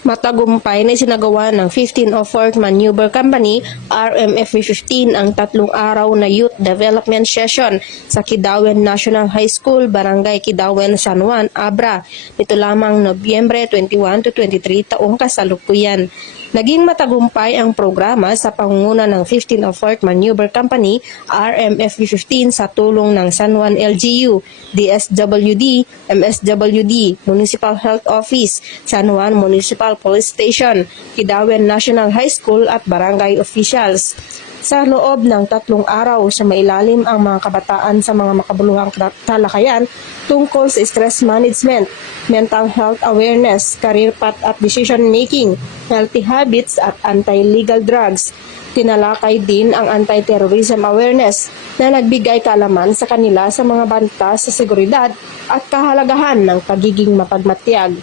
Matagumpay na isinagawa ng 1504th Maneuver Company RMF-15 ang 3 araw na Youth Development Session sa Kidawen National High School, Barangay Kidawen, San Juan, Abra. Nito lamang Nobyembre 21 to 23 taong kasalukuyan. Naging matagumpay ang programa sa pangunguna ng 1504th Maneuver Company RMF-15 sa tulong ng San Juan LGU, DSWD, MSWD, Municipal Health Office, San Juan Municipal Police Station, Kidawen National High School at barangay officials. Sa loob ng 3 araw sa mailalim ang mga kabataan sa mga makabuluhang talakayan tungkol sa stress management, mental health awareness, career path at decision making, healthy habits at anti-legal drugs. Tinalakay din ang anti-terrorism awareness na nagbigay kaalaman sa kanila sa mga banta sa seguridad at kahalagahan ng pagiging mapagmatyag.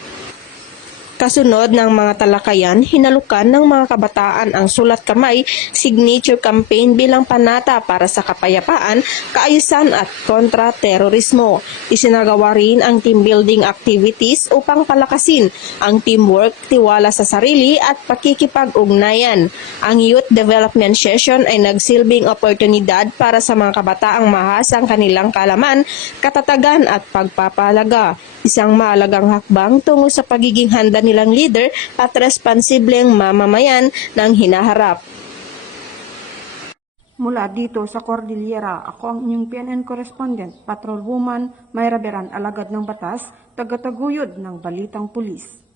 Kasunod ng mga talakayan, hinalukan ng mga kabataan ang sulat kamay signature campaign bilang panata para sa kapayapaan, kaayusan at kontra-terorismo. Isinagawa rin ang team building activities upang palakasin ang teamwork, tiwala sa sarili at pakikipag-ugnayan. Ang Youth Development Session ay nagsilbing oportunidad para sa mga kabataang mahasang kanilang kaalaman, katatagan at pagpapahalaga. Isang mahalagang hakbang tungo sa pagiging handa nilang leader at responsibleng mamamayan ng hinaharap. Mula dito sa Cordillera, ako ang inyong PNN correspondent, Patrolwoman Mayra Beran, alagad ng batas, tagataguyod ng Balitang Pulis.